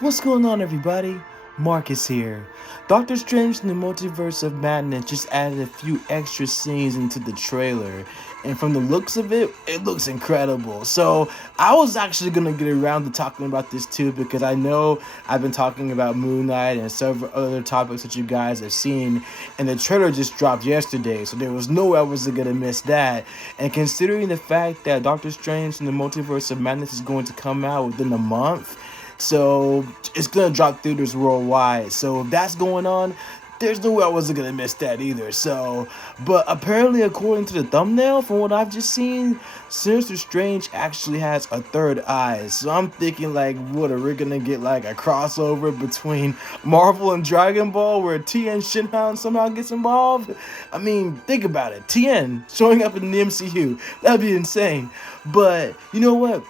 What's going on, everybody? Marcus here. Doctor Strange in the Multiverse of Madness just added a few extra scenes into the trailer, and from the looks of it, it looks incredible. So, I was actually gonna get around to talking about this too because I know I've been talking about Moon Knight and several other topics that you guys have seen, and the trailer just dropped yesterday, so there was no way I was gonna miss that. And considering the fact that Doctor Strange in the Multiverse of Madness is going to come out within a month, so it's gonna drop theaters worldwide. So if that's going on, there's no way I wasn't gonna miss that either. So, but apparently, according to the thumbnail, from what I've just seen, Sinister Strange actually has a third eye. So I'm thinking, like, what are we gonna get, like a crossover between Marvel and Dragon Ball, where Tien Shinhan somehow gets involved? I mean, think about it. Tien showing up in the MCU, that'd be insane. But you know what?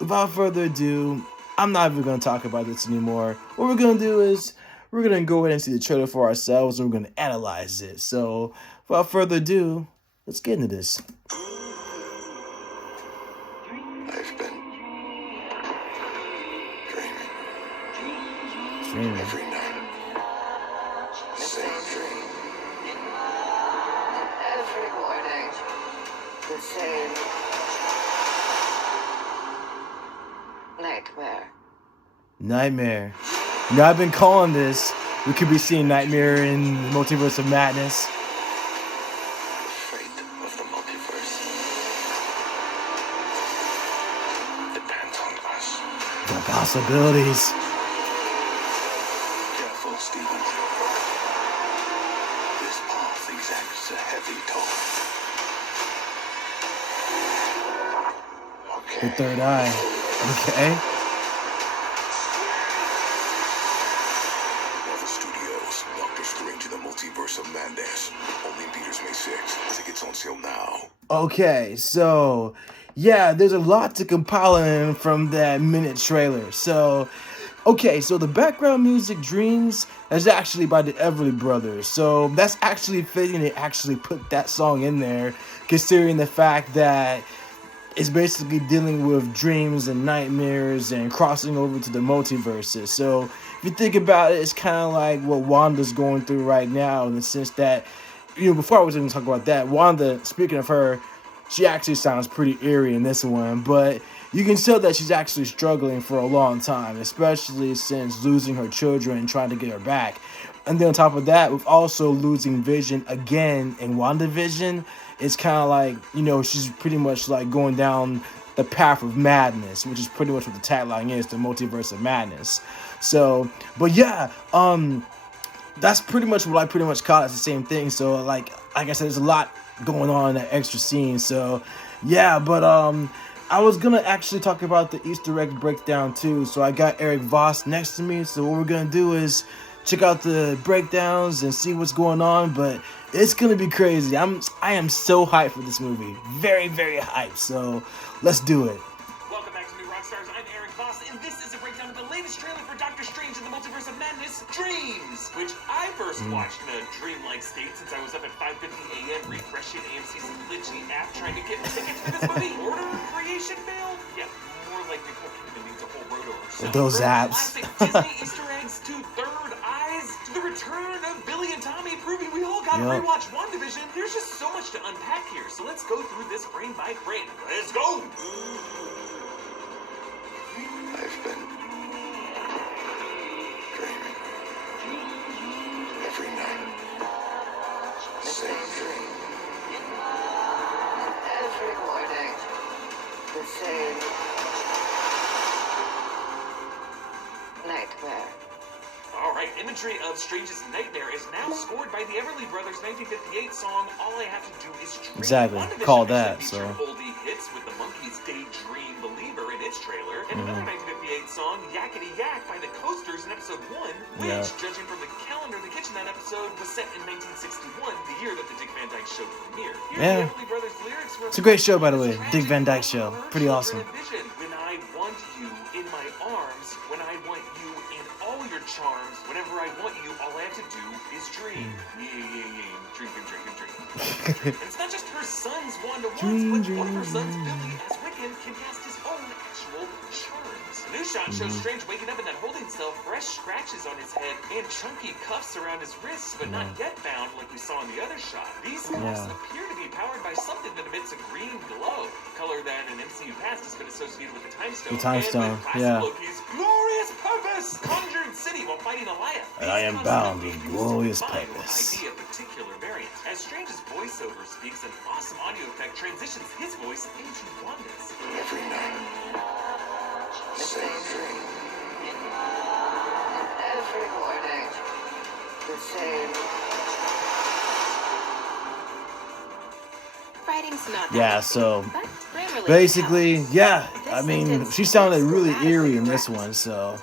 Without further ado, I'm not even going to talk about this anymore. What we're going to do is we're going to go ahead and see the trailer for ourselves and we're going to analyze it. So, without further ado, let's get into this. I've been dreaming every night. Same dream. Every morning, the same Nightmare. You know, I've been calling this. We could be seeing Nightmare in Multiverse of Madness. The fate of the multiverse depends on us. The possibilities. Careful, Stephen. This path exacts a heavy toll. Okay. The third eye. Okay. Doctor Strange in the Multiverse of Madness. Only in theaters May 6th. Tickets on sale now. Okay, so yeah, there's a lot to compile in from that minute trailer. So, okay, so the background music "Dreams" is actually by the Everly Brothers. So that's actually fitting to actually put that song in there, considering the fact that it's basically dealing with dreams and nightmares and crossing over to the multiverses. So if you think about it, it's kind of like what Wanda's going through right now, in the sense that, you know, before I was even talking about that, Wanda, speaking of her, she actually sounds pretty eerie in this one, but you can tell that she's actually struggling for a long time, especially since losing her children and trying to get her back. And then on top of that, with also losing Vision again in WandaVision, it's kind of like, you know, she's pretty much like going down the path of madness, which is pretty much what the tagline is, the Multiverse of Madness. So, but yeah, that's pretty much what I pretty much call it, the same thing. So like I said, there's a lot going on in that extra scene. So yeah, but I was gonna actually talk about the Easter egg breakdown too. So I got Eric Voss next to me. So what we're gonna do is check out the breakdowns and see what's going on, but it's gonna be crazy. I am so hyped for this movie. Very, very hyped. So let's do it. Welcome back to New Rockstars. I'm Eric Voss, and this is a breakdown of the latest trailer for Doctor Strange in the Multiverse of Madness, Dreams, which I first watched in a dreamlike state since I was up at 5:50 a.m. refreshing AMC's glitchy app trying to get tickets for this movie. Order creation failed? Yeah, more like the cocaine needs a whole roto or so. Those From apps. classic Disney Easter eggs to third eyes to the return of Billy and Tommy, proving we all gotta Yep. rewatch WandaVision. There's just so much to unpack here, so let's go through this brain by brain. Let's go! I've been dreaming every night. Same dream. every morning, the same nightmare. All right, imagery of Strange's nightmare is now scored by the Everly Brothers' 1958 song "All I Have to Do Is Dream." Exactly, WandaVision call actually that, featured so. oldie hits with the Monkees' "Daydream Believer" in its trailer, and another 1958 song "Yakety Yak" by the Coasters in episode 1, which, Yeah. judging from the calendar of the kitchen that episode, was set in 1961, the year that the Dick Van Dyke Show premiered. Here, Yeah. the Everly Brothers' lyrics were It's a great show, by the way. tragic Dick Van Dyke Show. for her Pretty children awesome. and vision. When I want you in my arms, when I want you in all your charms, whenever I want you, all I have to do is dream. Dream. And it's not just her sons Wanda wants, but one of her sons, Billy, as Wiccan, can cast his own actual charms. The new shot shows Strange waking up in that holding cell himself fresh scratches on his head and chunky cuffs around his wrists, but not yet bound like we saw in the other shot. These cuffs appear to be powered by something that emits a green glow, color that in MCU past has been associated with the Time Stone. The Time Stone, and with Loki's glorious purpose, conjured city while fighting Alaya. And I am bound with glorious purpose. A particular variant. As Strange's voiceover speaks, an awesome audio effect transitions his voice into Wanda's. Every night, same dream. Every morning, the same. Writing's not that Yeah, easy, so but Grammarly basically, helps. yeah, This I mean, sentence she sounded is really radically eerie in this drastic. one, so.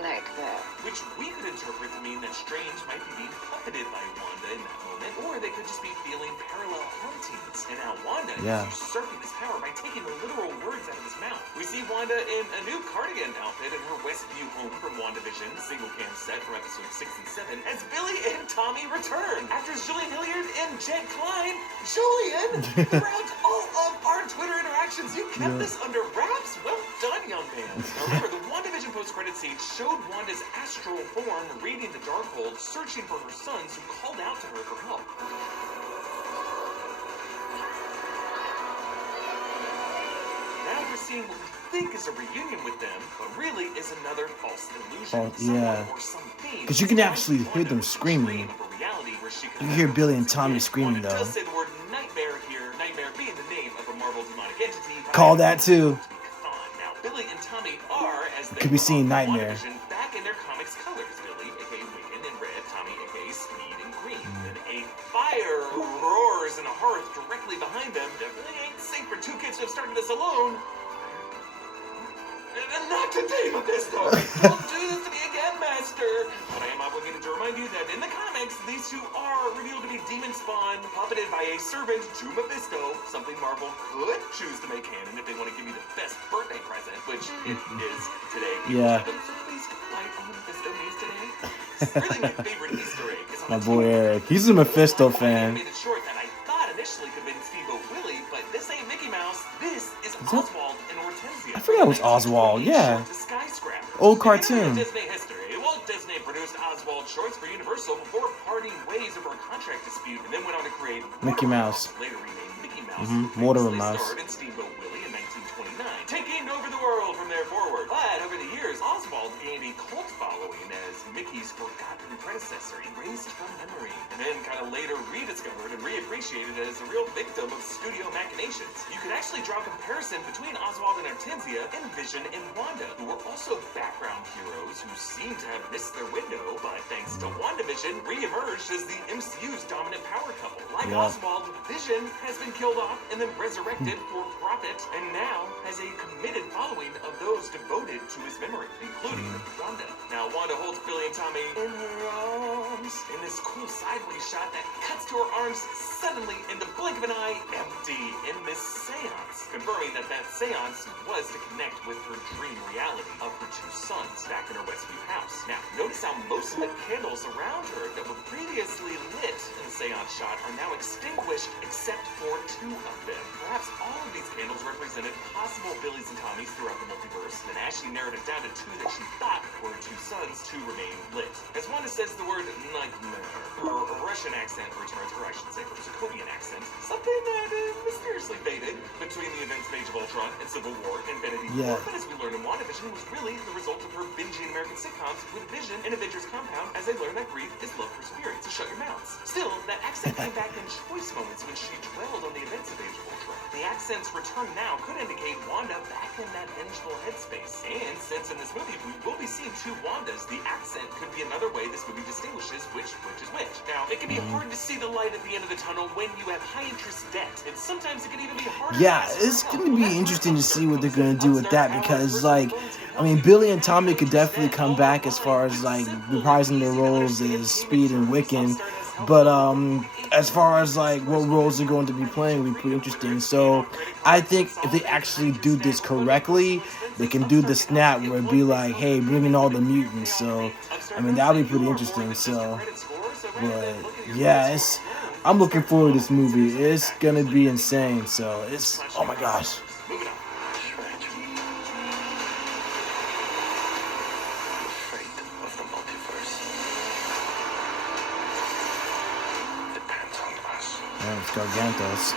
Like that. Which we could interpret to mean that Strange might be being puppeted by Wanda in that moment, or they could just be feeling parallel hauntings. And now Wanda is usurping his power by taking the literal words out of his mouth. We see Wanda in a new cardigan outfit in her Westview home from WandaVision, single cam set from episode 6 and 7, as Billy and Tommy return. Actors Julian Hilliard and Jed Klein. Julian! Throughout all of our Twitter interactions, you kept this under wraps? Well done, young man. Now remember, the WandaVision post-credit scene showed Wanda's astral form reading the Darkhold, searching for her sons who called out to her for help. Now we're seeing what we think is a reunion with them, but really is another false illusion. Yeah. Because you can actually hear them screaming. You can hear Billy and Tommy screaming, though. Does say the word nightmare here, nightmare being the name of a Marvel demonic entity. Call that too. Now, Billy and Tommy are, as they Could be seeing Nightmare. back in their comics colors. Billy, aka Wiccan, in red, Tommy, aka Speed, in green. Then a fire roars in a hearth directly behind them. Definitely ain't safe for two kids to have started this alone. And not today, Mephisto! Don't do this to me again, Master! But I am obligated to remind you that in the comics, these two are revealed to be demon spawn, puppeted by a servant to Mephisto, something Marvel could choose to make canon if they want to give you the best birthday present, which it is today. Yeah. So please light on the Mephisto news today. Really, my favorite Easter egg is on My the boy team. Eric. He's a Mephisto I fan. made it short that I thought initially could have been Steamboat Willie, but this ain't Mickey Mouse. This is Oswald and Hortensia. I forgot it was Oswald, yeah. Skyscraper. Old In cartoon. Disney history, Walt Disney produced Oswald shorts for Universal before parting ways over a contract dispute, and then went on to create Mickey Mouse. later renamed Mickey Mouse. Mortimer Previously Mouse. starred in Steamboat Willie in 1929, taking over the world from there forward. But over the years, Oswald gained a cult following as Mickey's forgotten predecessor, erased from memory, and then kind of later rediscovered and reappreciated as a real victim of studio machinations. You could actually draw a comparison between Oswald and Hortensia and Vision and Wanda, who were also background heroes who seem to have missed their window, but thanks to WandaVision, re-emerged as the MCU's dominant power couple. Like Oswald, Vision has been killed off and then resurrected for profit, and now has a committed following of those devoted to his memory, including Wanda. Now, Wanda holds Billy and Tommy in her arms in this cool sideways shot that cuts to her arms suddenly in the blink of an eye, empty in this seance, confirming that that seance was to connect with her dream reality of her two sons back in her Westview house. Now, notice how most of the candles around her that were previously lit in the seance shot are now extinguished except for two of them. Perhaps all of these candles represented possible Billy's and Tommy's throughout the multiverse, and as she narrowed it down to two that she thought were her two sons, two remain lit. As Wanda says the word nightmare, her Russian accent returns, or I should say her Zirconian accent, something that mysteriously faded between the events of Age of Ultron and Civil War and Infinity War, but as we learned in WandaVision, was really the result of her binging American sitcoms with Vision and Avengers Compound as they learned that grief is love perseverance. So shut your mouths. Still, that accent came back in choice moments when she dwelled on the events of Age of Ultron. The accent's return now could indicate Wanda back in that vengeful headspace. And since in this movie we will be seeing two Wandas, the accent could be another way this movie distinguishes which is which. Now, it can be hard to see the light at the end of the tunnel when you have high interest debt, and sometimes it can even be harder. Yeah, it's going to be interesting to see what they're going to do with that because, like, I mean, Billy and Tommy could definitely come back as far as, like, reprising their roles as Speed and Wiccan. But, as far as, like, what roles they're going to be playing will be pretty interesting. So, I think if they actually do this correctly, they can do the snap where it'd be like, hey, bring in all the mutants. So, I mean, that'll be pretty interesting. So, but, yeah, I'm looking forward to this movie. It's going to be insane. So, oh my gosh. it's Gargantos.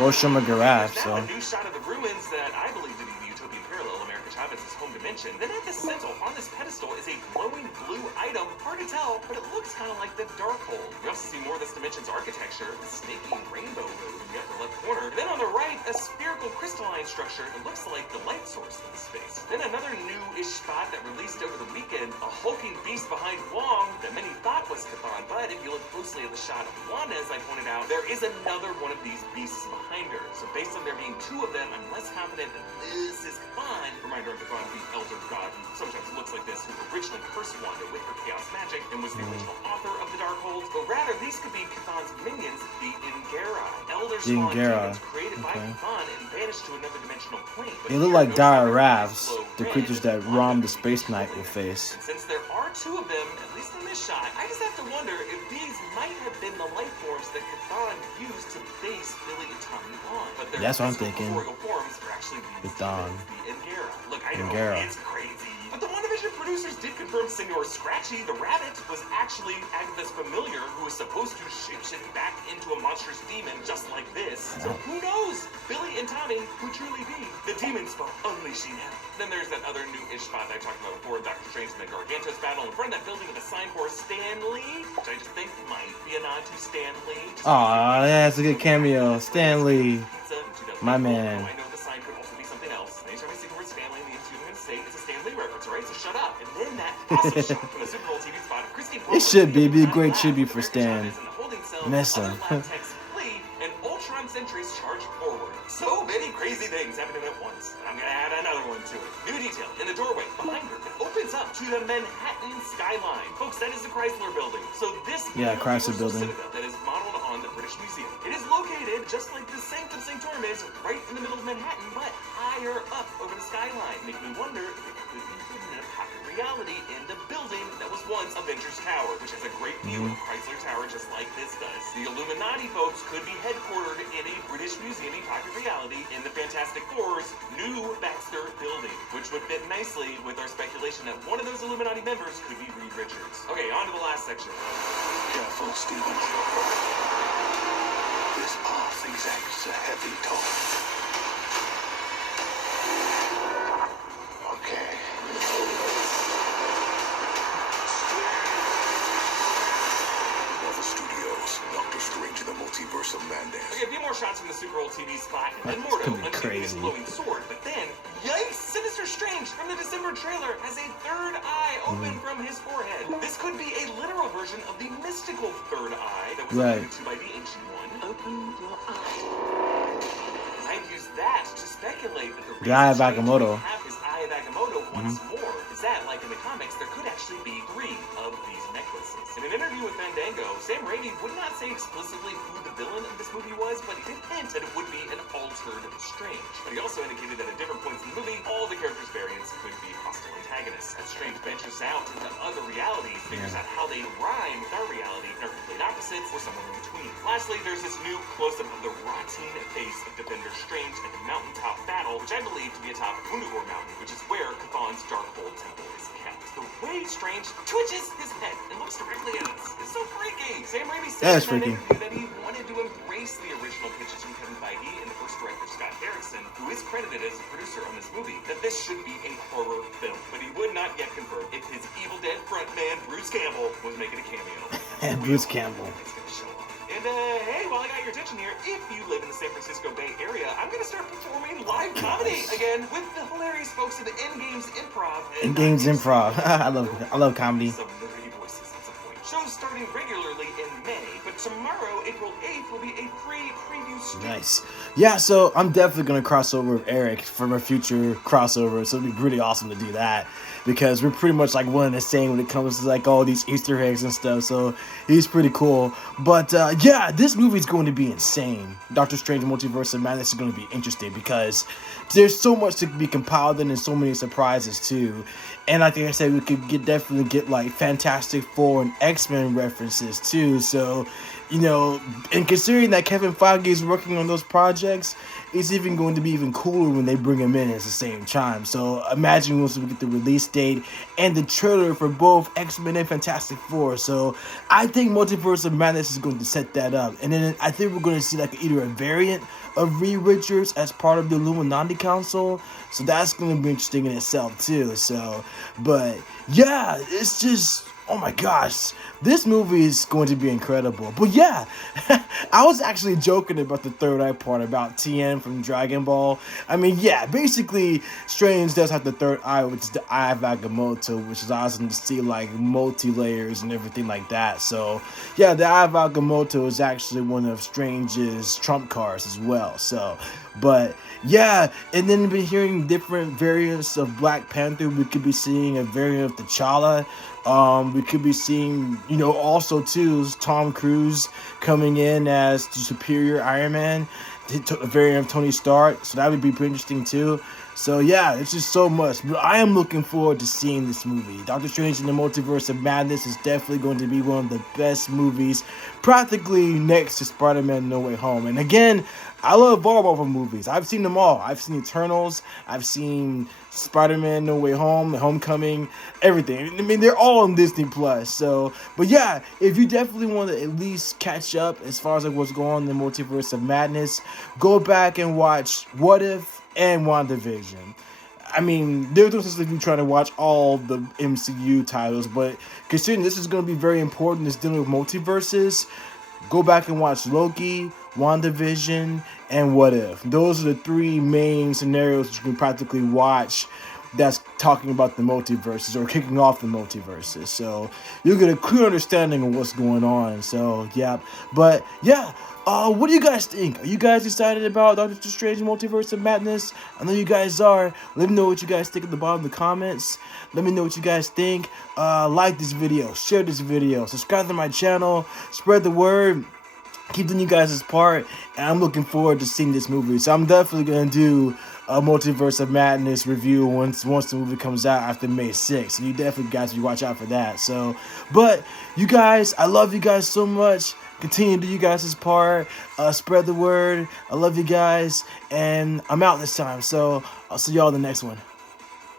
Or Shuma Garaf, There's so. now a new shot of the ruins that I believe to be the utopian parallel, America Chavez's home dimension. Then at the center, on this pedestal, is a glowing blue item. Hard to tell, but it looks kind of like the Darkhold. We also see more of this dimension's architecture, a snaky rainbow road in the upper left corner. Then on the right, a spherical crystalline structure that looks like the light source in space. Then another new-ish spot that released over the weekend, a hulking beast behind Wong that many thought was Chthon, but if you look closely at the shot of Wanda, as I pointed out, there is another one of these beasts behind her. So based on there being two of them, I'm less confident that this is Chthon. Reminder of Chthon, the elder god who sometimes looks like this, who originally cursed Wanda with her chaos magic and was the original author of the Darkhold. But rather, these could be Chthon's minions, the Ingera. Elder spawn demons created by Chthon and vanished to another dimensional plane. They look like dire Ravs, the creatures that Rom the Space Knight will face. And since there are two of them, at least in this shot, I just have to wonder if these might have been the life forms that Chthon used to base Billy and Tommy on. But their That's what I'm thinking. corporeal forms are actually these Chthon. demons, the Ingera. Look, I know, Ingera. it's crazy. But the WandaVision producers did confirm Senor Scratchy, the rabbit, was actually Agatha's familiar, who was supposed to shapeshift back into a monstrous demon just like this. So who knows? Billy and Tommy could truly be the demons from Unleashing Hell. Then there's that other new-ish spot that I talked about before, Doctor Strange and the Gargantos battle. In front of that building with a sign for Stan Lee, which I just think might be a nod to Stan Lee. Aw, yeah, that's a good cameo. Stan Lee. Pizza in 2004. My man. I know the sign could also be something else. Anytime I see the word Stan Lee in the MCU, I'm going to say it's a Stan Lee reference, alright? So shut up. And then that awesome shot from the Super Bowl TV spot of Christine It should be. It'd be a great tribute for Stan. Miss him. And Ultron sentries charge forward. So many crazy things happening at once. I'm gonna add another one to it. New detail in the doorway behind her. It opens up to the Manhattan skyline. Folks, that is the Chrysler Building. So this Yeah, is Chrysler the Building. citadel that is modeled on the British Museum. It is located just like the Sanctum Sanctorum is, right in the middle of Manhattan, but higher up over the skyline. Making me wonder if it could be hidden in a pocket reality in the building that was once Avengers Tower, which has a great view of Chrysler Tower just like this does. The Illuminati folks could be headquartered in a British museum pocket reality in the Fantastic Four's new Baxter building, which would fit nicely with our speculation that one of those Illuminati members could be Reed Richards. Okay, on to the last section. Careful, Stephen. This path exacts a heavy toll. Okay. Marvel Studios, Doctor Strange in the Multiverse of Madness. Okay, a few more shots from the Super Bowl TV spot, and then Mordo Could be unsheathing his crazy. glowing sword. But then, yikes! Sinister Strange from the December trailer has a third eye open from his forehead. This could be a literal version of the mystical third eye that was Right. alluded to by the Ancient One. Open your eyes. I've used that to speculate that The Eye of reason Strange Agamotto. would have his Eye of Agamotto once more is that, like in the comics, there could actually be 3 of these necklaces. In an interview with Fandango, Sam Raimi would not say explicitly who the villain of this movie was, but he did hint that it would be an altered Strange. But he also indicated that at different points in the movie, all the characters' variants could be hostile antagonists. As Strange ventures out into other realities, figures out how they rhyme with our reality, and are complete opposites, or somewhere in between. Lastly, there's this new close-up of the rotting face of Defender Strange at the mountaintop battle, which I believe to be atop Undagore Mountain, which is where Chthon's Darkhold temple is kept. The way Strange twitches his head and looks directly at us is so freaky. Sam Raimi said That is in that freaky. interview that he wanted to embrace the original pitches from Kevin Feige and the first director Scott Derrickson, who is credited as a producer on this movie, that this should be a horror film. But he would not yet confirm if his Evil Dead frontman Bruce Campbell was making a cameo. And Bruce Campbell. It's gonna show up. And hey, while I got your attention here, if you live in the San Francisco Bay Area, I'm gonna start performing live comedy again with the hilarious folks of the Endgames Improv. In Games Improv. I love comedy. Some nerdy voices at some point. Shows starting regularly in May, but tomorrow, April 8th, will be a free preview stream. Nice. Yeah, so I'm definitely going to cross over with Eric for a future crossover. So it'd be really awesome to do that because we're pretty much like one and the same when it comes to like all these Easter eggs and stuff. So he's pretty cool. But yeah, this movie's going to be insane. Doctor Strange Multiverse of Madness is going to be interesting because there's so much to be compiled in and so many surprises too. And like I said, we could definitely get like Fantastic Four and X-Men references too. So you know, and considering that Kevin Feige is working on those projects, it's even going to be even cooler when they bring him in at the same time. So imagine once we get the release date and the trailer for both X-Men and Fantastic Four. So I think Multiverse of Madness is going to set that up. And then I think we're going to see like either a variant of Reed Richards as part of the Illuminati Council. So that's going to be interesting in itself too. So, but yeah, it's just, oh my gosh, this movie is going to be incredible. But yeah, I was actually joking about the third eye part about Tien from Dragon Ball. I mean, yeah, basically, Strange does have the third eye, which is the Eye of Agamotto, which is awesome to see, like, multi-layers and everything like that. So, yeah, the Eye of Agamotto is actually one of Strange's trump cards as well. So, but yeah, and then we've been hearing different variants of Black Panther. We could be seeing a variant of T'Challa. We could be seeing, you know, also too, Tom Cruise coming in as the superior Iron Man. He took a variant of Tony Stark, so that would be pretty interesting too. So yeah, it's just so much. But I am looking forward to seeing this movie. Doctor Strange in the Multiverse of Madness is definitely going to be one of the best movies, practically next to Spider-Man No Way Home. And again, I love all Marvel movies. I've seen them all. I've seen Eternals. I've seen Spider-Man No Way Home, Homecoming, everything. I mean, they're all on Disney Plus. So, but yeah, if you definitely want to at least catch up as far as like what's going on in the Multiverse of Madness, go back and watch What If and WandaVision. I mean, there's no sense if you're trying to watch all the MCU titles, but considering this is going to be very important, it's dealing with multiverses, go back and watch Loki, WandaVision, and What If. Those are the three main scenarios you can practically watch that's talking about the multiverses or kicking off the multiverses. So you'll get a clear understanding of what's going on. So yeah, but yeah, what do you guys think? Are you guys excited about Doctor Strange Multiverse of Madness? I know you guys are. Let me know what you guys think at the bottom of the comments. Let me know what you guys think. Like this video, share this video, subscribe to my channel, spread the word. Keep doing you guys' part, and I'm looking forward to seeing this movie. So I'm definitely gonna do a Multiverse of Madness review once the movie comes out after May 6th. So you definitely guys should watch out for that. So, but you guys, I love you guys so much. Continue to do you guys' part. Spread the word. I love you guys, and I'm out this time. So I'll see y'all in the next one.